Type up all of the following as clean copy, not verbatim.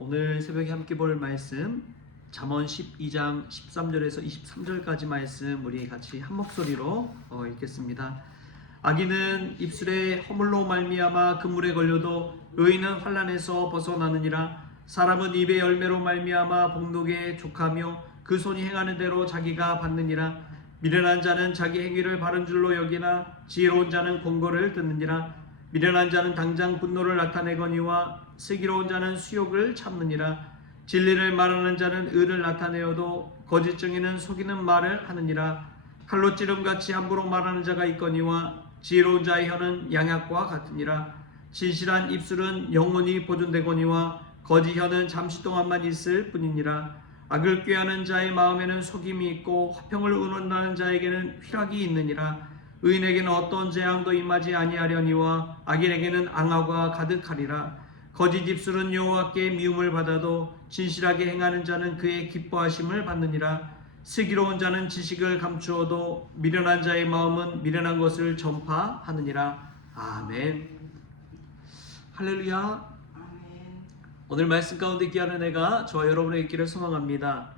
오늘 새벽에 함께 볼 말씀 잠언 12장 13절에서 23절까지 말씀 우리 같이 한 목소리로 읽겠습니다. 악인은 입술에 허물로 말미암아 그물에 걸려도 의인은 환난에서 벗어나느니라. 사람은 입의 열매로 말미암아 복록에 족하며 그 손이 행하는 대로 자기가 받느니라. 미련한 자는 자기 행위를 바른 줄로 여기나 지혜로운 자는 권고를 듣느니라. 미련한 자는 당장 분노를 나타내거니와 슬기로운 자는 수욕을 참느니라. 진리를 말하는 자는 의를 나타내어도 거짓증인은 속이는 말을 하느니라. 칼로 찌름같이 함부로 말하는 자가 있거니와 지혜로운 자의 혀는 양약과 같으니라. 진실한 입술은 영원히 보존되거니와 거짓 혀는 잠시 동안만 있을 뿐이니라. 악을 꾀하는 자의 마음에는 속임이 있고 화평을 의논하는 자에게는 희락이 있느니라. 의인에게는 어떤 재앙도 임하지 아니하려니와 악인에게는 앙화가 가득하리라. 거짓 입술은 여호와께 미움을 받아도 진실하게 행하는 자는 그의 기뻐하심을 받느니라. 슬기로운 자는 지식을 감추어도 미련한 자의 마음은 미련한 것을 전파하느니라. 아멘. 할렐루야. 오늘 말씀 가운데 귀한 은혜가 저와 여러분의 있기를 소망합니다.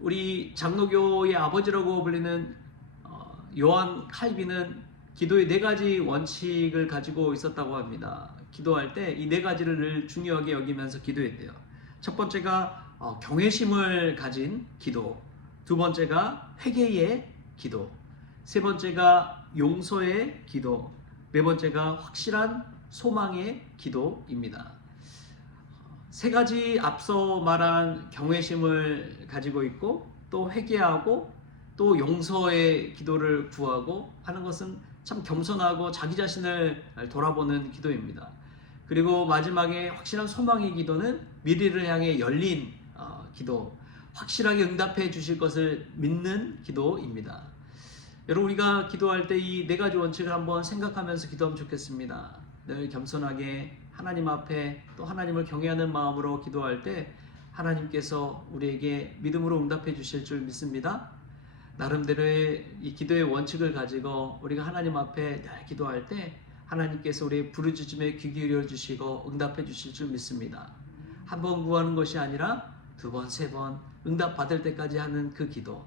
우리 장로교의 아버지라고 불리는 요한 칼빈은 기도의 4가지 원칙을 가지고 있었다고 합니다. 기도할 때 이 4가지를 늘 중요하게 여기면서 기도했대요. 첫 번째가 경외심을 가진 기도, 두 번째가 회개의 기도, 세 번째가 용서의 기도, 네 번째가 확실한 소망의 기도입니다. 3가지 앞서 말한 경외심을 가지고 있고 또 회개하고 또 용서의 기도를 구하고 하는 것은 참 겸손하고 자기 자신을 돌아보는 기도입니다. 그리고 마지막에 확실한 소망의 기도는 미래를 향해 열린 기도, 확실하게 응답해 주실 것을 믿는 기도입니다. 여러분, 우리가 기도할 때 이 4가지 원칙을 한번 생각하면서 기도하면 좋겠습니다. 늘 겸손하게 하나님 앞에 또 하나님을 경외하는 마음으로 기도할 때 하나님께서 우리에게 믿음으로 응답해 주실 줄 믿습니다. 나름대로의 이 기도의 원칙을 가지고 우리가 하나님 앞에 늘 기도할 때 하나님께서 우리의 부르짖음에 귀 기울여 주시고 응답해 주실 줄 믿습니다. 한 번 구하는 것이 아니라 2번, 3번 응답 받을 때까지 하는 그 기도,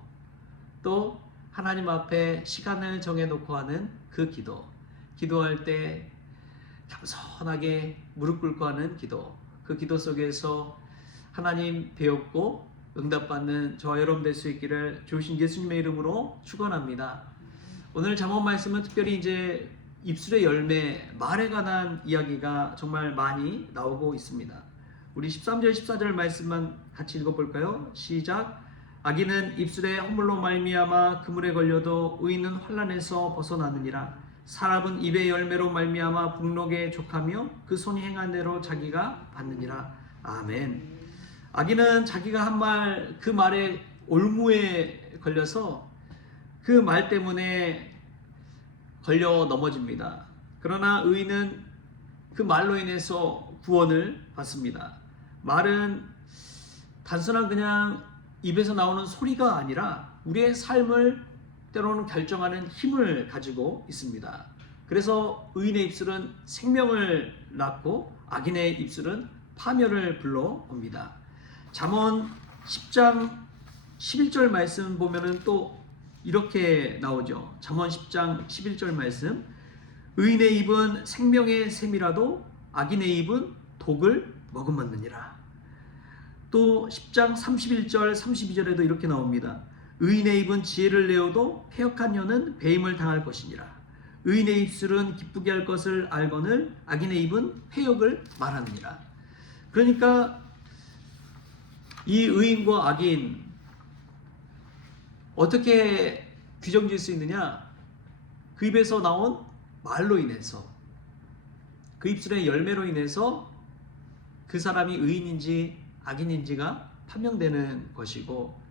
또 하나님 앞에 시간을 정해놓고 하는 그 기도, 기도할 때 겸손하게 무릎 꿇고 하는 기도, 그 기도 속에서 하나님 배웠고 응답받는 저와 여러분 될 수 있기를 주신 예수님의 이름으로 축원합니다. 오늘 잠언 말씀은 특별히 이제 입술의 열매, 말에 관한 이야기가 정말 많이 나오고 있습니다. 우리 13절 14절 말씀만 같이 읽어볼까요? 시작. 악인은 입술의 허물로 말미암아 그물에 걸려도 의인은 환난에서 벗어나느니라. 사람은 입의 열매로 말미암아 복록에 족하며 그 손이 행한 대로 자기가 받느니라. 아멘. 악인은 자기가 한 말, 그 말에 올무에 걸려서 그 말 때문에 걸려 넘어집니다. 그러나 의인은 그 말로 인해서 구원을 받습니다. 말은 단순한 그냥 입에서 나오는 소리가 아니라 우리의 삶을 때로는 결정하는 힘을 가지고 있습니다. 그래서 의인의 입술은 생명을 낳고 악인의 입술은 파멸을 불러옵니다. 잠언 10장 11절 말씀 보면은 또 이렇게 나오죠. 잠언 10장 11절 말씀. 의인의 입은 생명의 샘이라도 악인의 입은 독을 머금었느니라. 또 10장 31절 32절에도 이렇게 나옵니다. 의인의 입은 지혜를 내어도 패역한 혀는 배임을 당할 것이니라. 의인의 입술은 기쁘게 할 것을 알거늘 악인의 입은 패역을 말하느니라. 그러니까 이 의인과 악인 어떻게 규정 지을 수 있느냐? 그 입에서 나온 말로 인해서, 그 입술의 열매로 인해서 그 사람이 의인인지 악인인지가 판명되는 것이고,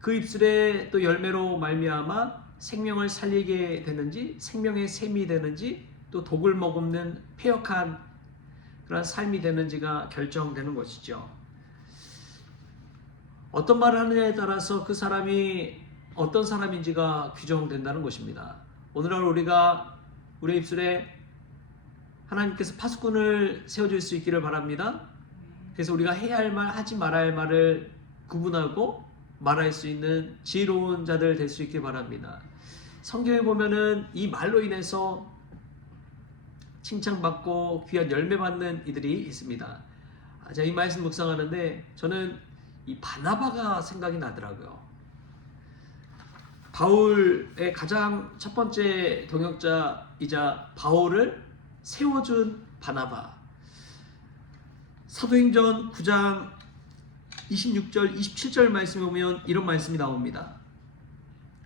그 입술의 또 열매로 말미암아 생명을 살리게 되는지 생명의 샘이 되는지 또 독을 머금는 패역한 그런 삶이 되는지가 결정되는 것이죠. 어떤 말을 하느냐에 따라서 그 사람이 어떤 사람인지가 규정된다는 것입니다. 오늘날 우리가 우리 입술에 하나님께서 파수꾼을 세워줄 수 있기를 바랍니다. 그래서 우리가 해야 할 말, 하지 말아야 할 말을 구분하고 말할 수 있는 지혜로운 자들 될 수 있길 바랍니다. 성경에 보면은 이 말로 인해서 칭찬받고 귀한 열매 받는 이들이 있습니다. 제가 이 말씀 묵상하는데 저는 이 바나바가 생각이 나더라고요. 바울의 가장 첫 번째 동역자이자 바울을 세워준 바나바. 사도행전 9장 26절 27절 말씀에 보면 이런 말씀이 나옵니다.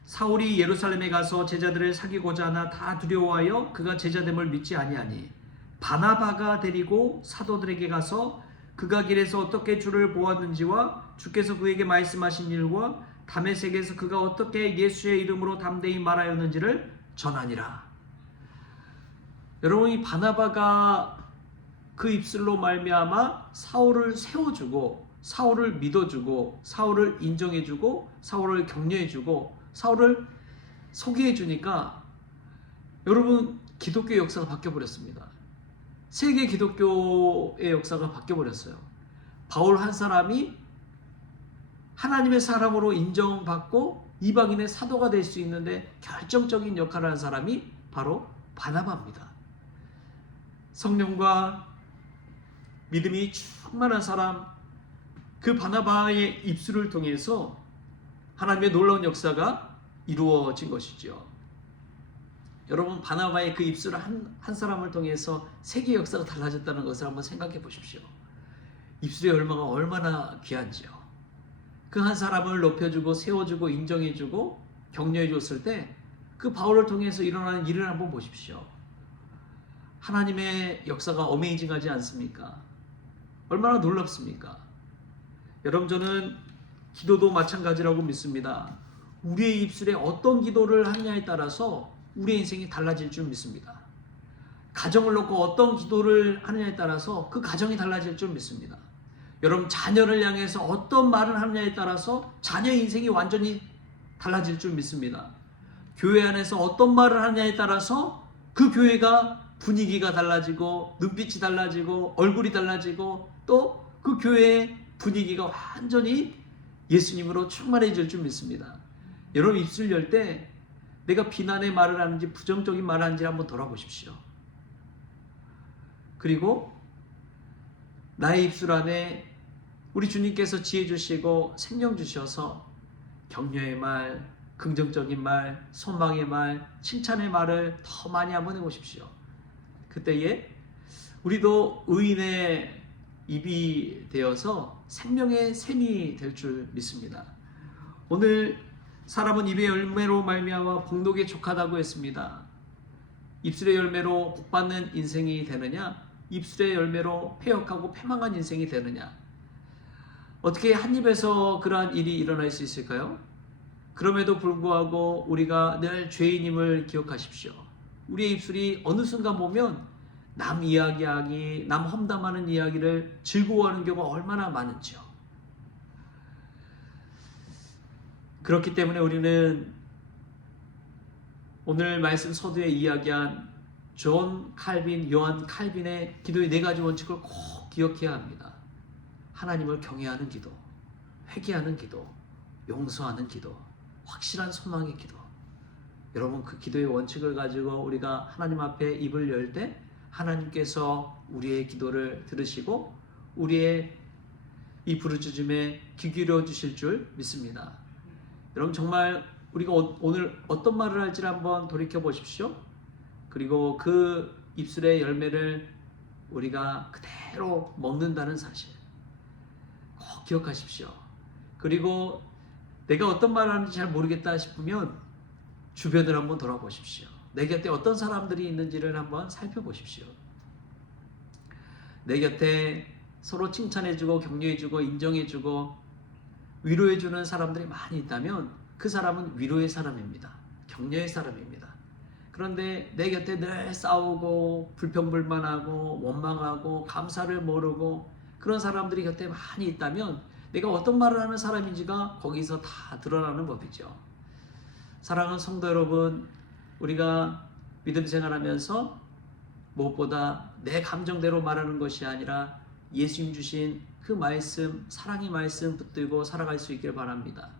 사울이 예루살렘에 가서 제자들을 사귀고자 하나 다 두려워하여 그가 제자됨을 믿지 아니하니 바나바가 데리고 사도들에게 가서 그가 길에서 어떻게 주를 보았는지와 주께서 그에게 말씀하신 일과 다메섹에서 그가 어떻게 예수의 이름으로 담대히 말하였는지를 전하니라. 여러분, 이 바나바가 그 입술로 말미암아 사울을 세워주고 사울을 믿어주고 사울을 인정해주고 사울을 격려해주고 사울을 소개해주니까 여러분, 기독교의 역사가 바뀌어버렸습니다. 세계 기독교의 역사가 바뀌어버렸어요. 바울 한 사람이 하나님의 사람으로 인정받고 이방인의 사도가 될 수 있는데 결정적인 역할을 한 사람이 바로 바나바입니다. 성령과 믿음이 충만한 사람, 그 바나바의 입술을 통해서 하나님의 놀라운 역사가 이루어진 것이죠. 여러분, 바나바의 그 입술 한 사람을 통해서 세계 역사가 달라졌다는 것을 한번 생각해 보십시오. 입술의 열매가 얼마나 귀한지요. 그 한 사람을 높여주고 세워주고 인정해주고 격려해줬을 때 그 바울을 통해서 일어나는 일을 한번 보십시오. 하나님의 역사가 어메이징하지 않습니까? 얼마나 놀랍습니까? 여러분, 저는 기도도 마찬가지라고 믿습니다. 우리의 입술에 어떤 기도를 하느냐에 따라서 우리의 인생이 달라질 줄 믿습니다. 가정을 놓고 어떤 기도를 하느냐에 따라서 그 가정이 달라질 줄 믿습니다. 여러분, 자녀를 향해서 어떤 말을 하느냐에 따라서 자녀의 인생이 완전히 달라질 줄 믿습니다. 교회 안에서 어떤 말을 하느냐에 따라서 그 교회가 분위기가 달라지고 눈빛이 달라지고 얼굴이 달라지고 또 그 교회의 분위기가 완전히 예수님으로 충만해질 줄 믿습니다. 여러분, 입술 열 때 내가 비난의 말을 하는지 부정적인 말을 하는지 한번 돌아보십시오. 그리고 나의 입술 안에 우리 주님께서 지혜 주시고 생명 주셔서 격려의 말, 긍정적인 말, 소망의 말, 칭찬의 말을 더 많이 한번 해보십시오. 그때에 우리도 의인의 입이 되어서 생명의 샘이 될 줄 믿습니다. 오늘 사람은 입의 열매로 말미암아 복록에 족하다고 했습니다. 입술의 열매로 복받는 인생이 되느냐, 입술의 열매로 패역하고 패망한 인생이 되느냐. 어떻게 한 입에서 그러한 일이 일어날 수 있을까요? 그럼에도 불구하고 우리가 늘 죄인임을 기억하십시오. 우리의 입술이 어느 순간 보면 남 이야기하기, 남 험담하는 이야기를 즐거워하는 경우가 얼마나 많은지요. 그렇기 때문에 우리는 오늘 말씀 서두에 이야기한 존 칼빈, 요한 칼빈의 기도의 4가지 원칙을 꼭 기억해야 합니다. 하나님을 경외하는 기도, 회개하는 기도, 용서하는 기도, 확실한 소망의 기도. 여러분, 그 기도의 원칙을 가지고 우리가 하나님 앞에 입을 열 때 하나님께서 우리의 기도를 들으시고 우리의 이 부르짖음에 귀 기울여 주실 줄 믿습니다. 여러분, 정말 우리가 오늘 어떤 말을 할지를 한번 돌이켜 보십시오. 그리고 그 입술의 열매를 우리가 그대로 먹는다는 사실 꼭 기억하십시오. 그리고 내가 어떤 말을 하는지 잘 모르겠다 싶으면 주변을 한번 돌아보십시오. 내 곁에 어떤 사람들이 있는지를 한번 살펴보십시오. 내 곁에 서로 칭찬해주고 격려해주고 인정해주고 위로해주는 사람들이 많이 있다면 그 사람은 위로의 사람입니다. 격려의 사람입니다. 그런데 내 곁에 늘 싸우고 불평불만하고 원망하고 감사를 모르고 그런 사람들이 곁에 많이 있다면 내가 어떤 말을 하는 사람인지가 거기서 다 드러나는 법이죠. 사랑하는 성도 여러분, 우리가 믿음 생활하면서 무엇보다 내 감정대로 말하는 것이 아니라 예수님 주신 그 말씀, 사랑의 말씀 붙들고 살아갈 수 있길 바랍니다.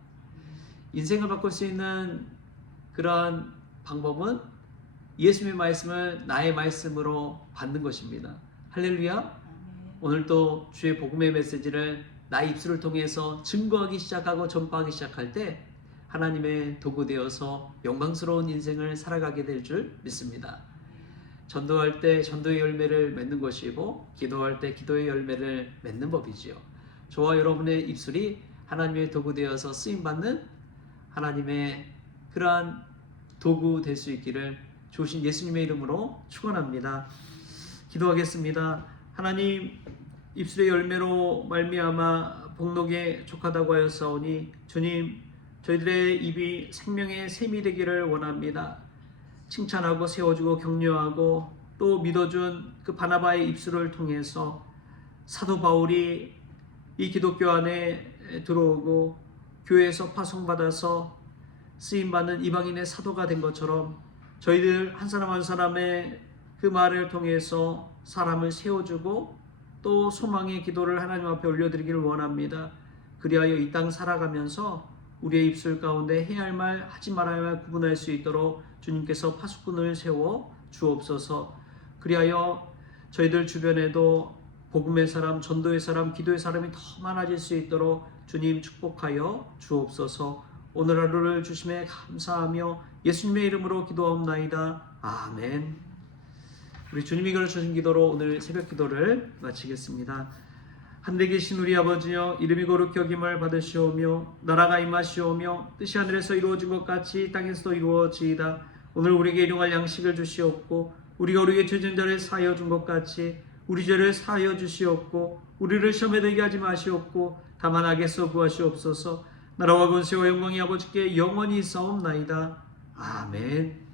인생을 바꿀 수 있는 그런 방법은 예수님의 말씀을 나의 말씀으로 받는 것입니다. 할렐루야. 오늘도 주의 복음의 메시지를 나의 입술을 통해서 증거하기 시작하고 전파하기 시작할 때 하나님의 도구 되어서 영광스러운 인생을 살아가게 될 줄 믿습니다. 전도할 때 전도의 열매를 맺는 것이고 기도할 때 기도의 열매를 맺는 법이지요. 저와 여러분의 입술이 하나님의 도구 되어서 쓰임받는 하나님의 그러한 도구 될 수 있기를 주신 예수님의 이름으로 축원합니다. 기도하겠습니다. 하나님, 입술의 열매로 말미암아 복록에 족하다고 하였사오니 주님, 저희들의 입이 생명의 샘이 되기를 원합니다. 칭찬하고 세워주고 격려하고 또 믿어준 그 바나바의 입술을 통해서 사도 바울이 이 기독교 안에 들어오고 교회에서 파송받아서 쓰임받는 이방인의 사도가 된 것처럼 저희들 한 사람 한 사람의 그 말을 통해서 사람을 세워주고 또 소망의 기도를 하나님 앞에 올려드리기를 원합니다. 그리하여 이 땅 살아가면서 우리의 입술 가운데 해야 할 말, 하지 말아야 할 말 구분할 수 있도록 주님께서 파수꾼을 세워 주옵소서. 그리하여 저희들 주변에도 복음의 사람, 전도의 사람, 기도의 사람이 더 많아질 수 있도록 주님 축복하여 주옵소서. 오늘 하루를 주심에 감사하며 예수님의 이름으로 기도하옵나이다. 아멘. 우리 주님이 가르쳐주신 기도로 오늘 새벽 기도를 마치겠습니다. 하늘에 계신 우리 아버지여, 이름이 거룩히 여김을 받으시오며 나라가 임하시오며 뜻이 하늘에서 이루어진 것 같이 땅에서도 이루어지이다. 오늘 우리에게 일용할 양식을 주시옵고 우리가 우리에게 죄진 자를 사하여 준 것 같이 우리 죄를 사하여 주시옵고 우리를 시험에 들게 하지 마시옵고 다만 악에서 구하시옵소서. 나라와 권세와 영광이 아버지께 영원히 있사옵나이다. 아멘.